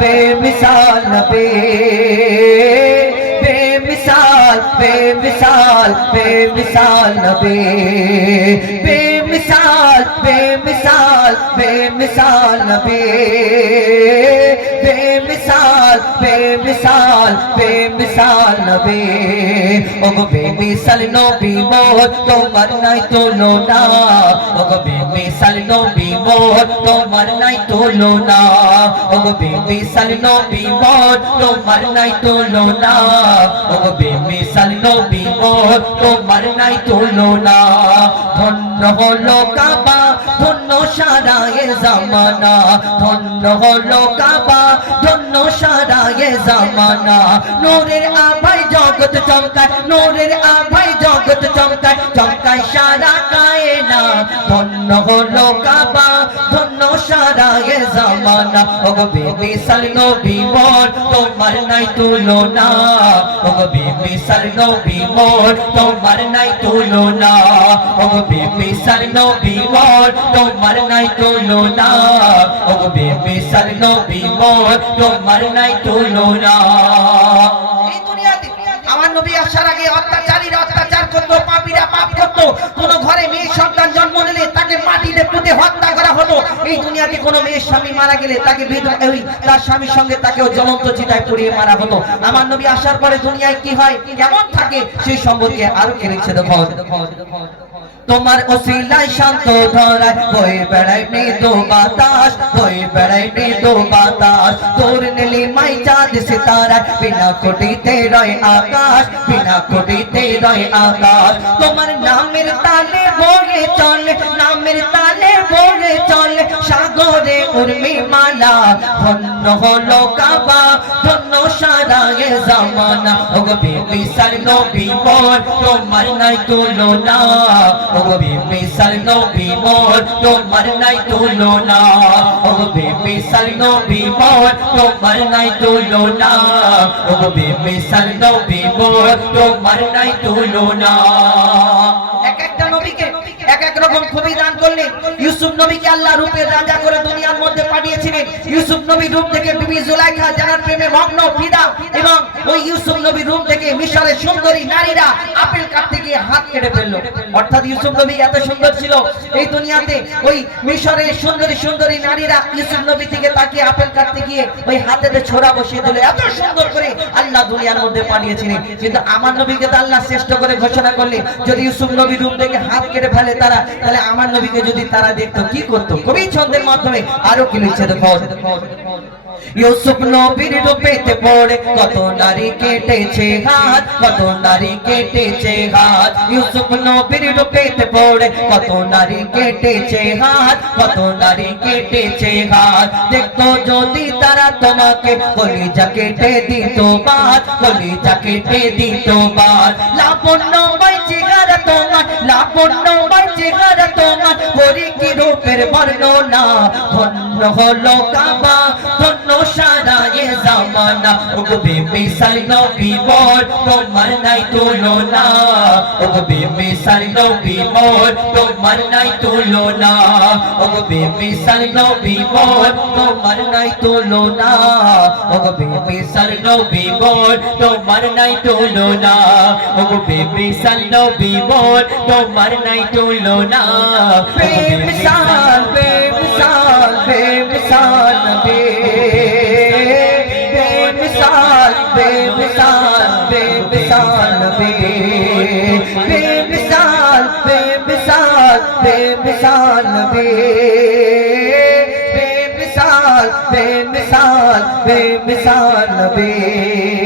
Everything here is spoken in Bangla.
बेमिसाल नबी बेमिसाल बेमिसाल बेमिसाल नबी बेमिसाल बेमिसाल बेमिसाल नबी बेमिसाल बेमिसाल बेमिसाल নবী ওগো বেমিসাল নবী মোর তোমার নাই তুলনা ওগো বেমিসাল নবী মোর তোমার নাই তুলনা ওগো বেমিসাল নবী মোর তোমার নাই তুলনা ওগো বেমিসাল নবী মোর তোমার নাই তুলনা ধন্য হলো কাবা ধন্য সারা এ জামানা ধন্য হলো কাবা ধন্য সারা এ জামানা নূরের আভাই জগৎ চমকায় নূরের আভাই জগৎ চমকায় চমকায় সারা কায়না ধন্য হলো কাবা ধন্য সারা এ জামানা। ওগো বেবি সাল নবী মোর তোমার নাই তুলনা। ওগো বেবি সাল নবী মোর তোমার নাই তুলনা। ওগো বেবি সাল নবী মোর তোমার নাই তুলনা। ওগো বেবি সাল নবী মোর তোমার নাই পাপ করতো। কোন ঘরে মেয়ে সন্তান জন্ম নিলে তাকে মাটিতে পুঁতে হত্যা হতো এই দুনিয়াতে কোনো মেয়ের স্বামী মারা গেলে তাকে ওই তার স্বামীর সঙ্গে তাকেও জ্বলন্ত চিতায় পুড়িয়ে মারা হতো। আমার নবী আসার পরে দুনিয়ায় কি হয়? কেমন থাকে? সেই সম্পর্কে আরও কেড়েছে দেখো তোমার ওসিলায় শান্ত ধরায় বই বেড়াই মৃদু বাতাস, বই বেড়াই মৃদু বাতাস। তোর নীলি মাই চাঁদ সিতারা, বিনা কোটিতে রয় আকাশ, বিনা কোটিতে রয় আকাশ। তোমার নামের তালে বয়ে চলে, নামের তালে বয়ে চলে, সাগরে উর্মি মালা ধন্য হলো কাবা, ধন্য নাই ওগো নাই এক একটা নবীকে এক এক রকম খুবই দান করলেন ইউসুফ নবীকে আল্লাহ রূপে রাজা করে মধ্যে পাঠিয়েছিলেন ইউসুফ নবী রূপ থেকে বিবি জুলাইখা জানার প্রেমে মগ্ন, ফিদা, এবং ওই ইউসুফ নবী রূপ থেকে মিশরের সুন্দরী নারীরা আপেল কাটতে গিয়ে হাত কেটে ফেলল। অর্থাৎ ইউসুফ নবী এত সুন্দর ছিল, এই দুনিয়াতে ওই মিশরের সুন্দরী সুন্দরী নারীরা ইউসুফ নবী থেকে তাকিয়ে আপেল কাটতে গিয়ে ওই হাতেতে ছোড়া বসিয়ে দিল। এত সুন্দর করে আল্লাহ দুনিয়ার মধ্যে পাঠিয়েছিলেন। কিন্তু আমার নবীকে তো আল্লাহ শ্রেষ্ঠ করে ঘোষণা করলে যদি ইউসুফ নবী রূপ থেকে হাত কেটে ফেলে তারা, তাহলে আমার নবীকে যদি তারা দেখতো, কি করতো? কবি ছন্দের মাধ্যমে আরও কি লিখছে দেখো? ইউসুফ নবীর রূপেতে পড়ে কত নারী কেটেছে হাত কত নারী কেটেছে হাত ইউসুফ নবীর রূপেতে পড়ে কত নারী কেটেছে হাত কত নারী কেটেছে হাত দেখতো যদি তারা তোমাকে কলিজা কেটে দিত বাদ কলিজা কেটে দিত বাদ লাবণ্য চেহারা তোমার লাবণ্য চেহারা তোমার পরি কি রূপের বর্ণনা ধন্য হলো কাবা ধন্য সারা এ জামানা ওগো বেবি সাল নবী মোর তোমার নাই তুলনা। ওগো বেবি সাল নবী মোর তোমার নাই তুলনা। ওগো বেবি সাল নবী মোর তোমার নাই তুলনা। ওগো বেবি সাল নবী মোর তোমার নাই তুলনা। ওগো বেবি সাল নবী মোর তোমার নাই তুলনা। বেমিসাল বেমিসাল বেমিসাল বেমিসাল নবী